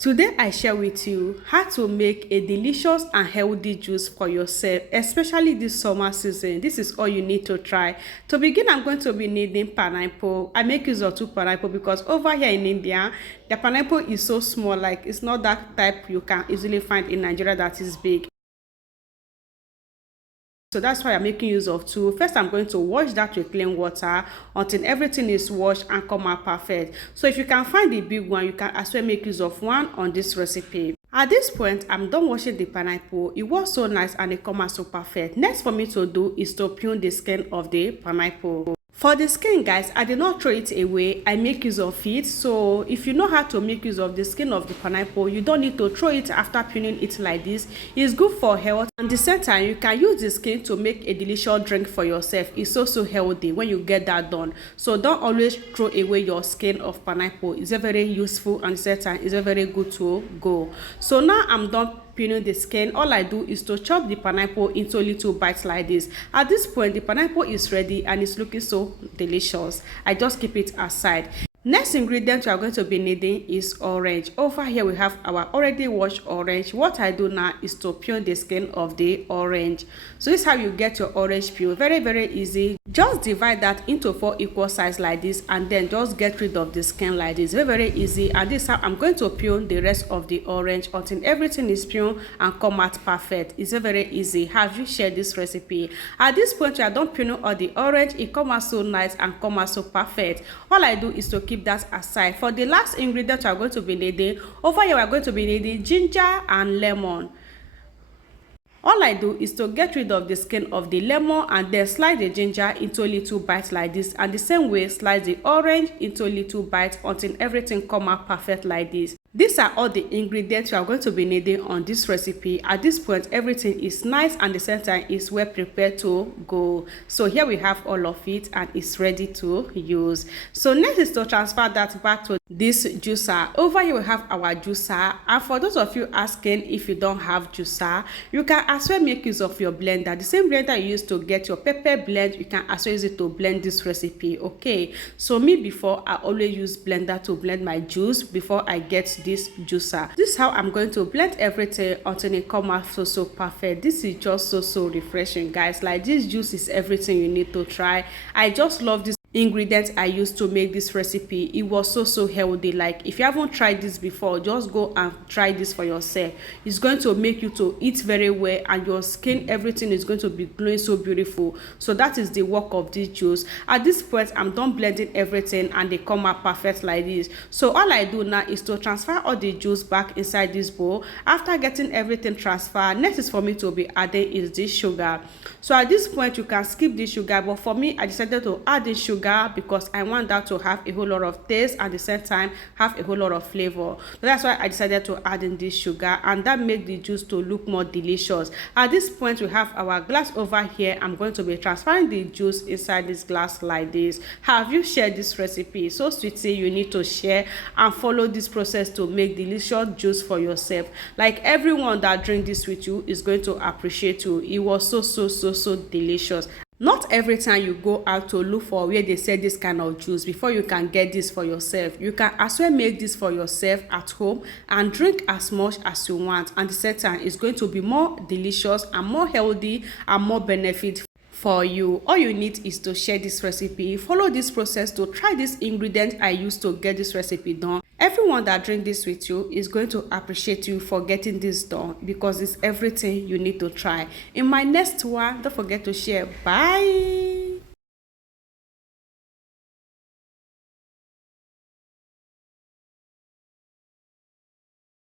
Today I share with you how to make a delicious and healthy juice for yourself, especially this summer season. This is all you need to try. To begin, I'm going to be needing pineapple. I make use of two pineapple because over here in India, the pineapple is so small, like it's not that type you can easily find in Nigeria that is big. So that's why I'm making use of two. First, I'm going to wash that with clean water until everything is washed and come out perfect. So if you can find the big one, you can as well make use of one on this recipe. At this point, I'm done washing the pineapple. It was so nice and it come out so perfect. Next for me to do is to peel the skin of the pineapple. For the skin, guys, I did not throw it away. I make use of it. So if you know how to make use of the skin of the pineapple, you don't need to throw it after peeling it like this. It's good for health. And at the same time, you can use the skin to make a delicious drink for yourself. It's so healthy when you get that done. So don't always throw away your skin of pineapple. It's very useful, and at the same time, it's very good to go. So now I'm done peeling the skin. All I do is to chop the pineapple into little bites like this. At this point, the pineapple is ready and it's looking so delicious. I just keep it aside. Next ingredient we are going to be needing is orange. Over here we have our already washed orange. What I do now is to peel the skin of the orange. So this is how you get your orange peel. Very easy. Just divide that into 4 equal size like this, and then just get rid of the skin like this. Very easy. And this is how I'm going to peel the rest of the orange until everything is peeled and come out perfect. It's very easy. Have you shared this recipe? At this point, you are done peeling all the orange. It come out so nice and come out so perfect. All I do is to keep that aside. For the last ingredient we are going to be needing, over here we are going to be needing ginger and lemon. All I do is to get rid of the skin of the lemon and then slice the ginger into little bites like this, and the same way slice the orange into little bites until everything come out perfect like this. These are all the ingredients you are going to be needing on this recipe. At this point, everything is nice and the center is well prepared to go. So here we have all of it and it's ready to use. So next is to transfer that back to this juicer. Over here we have our juicer, and for those of you asking if you don't have juicer, you can as well make use of your blender. The same blender you use to get your pepper blend, you can as well use it to blend this recipe. Okay, so me, before I always use blender to blend my juice before I get this juicer. This is how I'm going to blend everything until it come out so perfect. This is just so refreshing, guys. Like, this juice is everything you need to try. I just love this ingredients I used to make this recipe. It was so healthy. Like, if you haven't tried this before, just go and try this for yourself. It's going to make you to eat very well, and your skin, everything is going to be glowing so beautiful. So that is the work of this juice. At this point, I'm done blending everything and they come out perfect like this. So all I do now is to transfer all the juice back inside this bowl. After getting everything transferred, next is for me to be adding is this sugar. So at this point, you can skip the sugar, but for me, I decided to add the sugar because I want that to have a whole lot of taste and at the same time have a whole lot of flavor. So that's why I decided to add in this sugar, and that made the juice to look more delicious. At this point, we have our glass over here. I'm going to be transferring the juice inside this glass like this. Have you shared this recipe? So sweetie, you need to share and follow this process to make delicious juice for yourself. Like, everyone that drink this with you is going to appreciate you. It was so delicious. Not every time you go out to look for where they sell this kind of juice before you can get this for yourself. You can as well make this for yourself at home and drink as much as you want, and the same time is going to be more delicious and more healthy and more benefit for you. All you need is to share this recipe, follow this process to try this ingredient I used to get this recipe done. Everyone that drink this with you is going to appreciate you for getting this done because it's everything you need to try. In my next one, don't forget to share. Bye.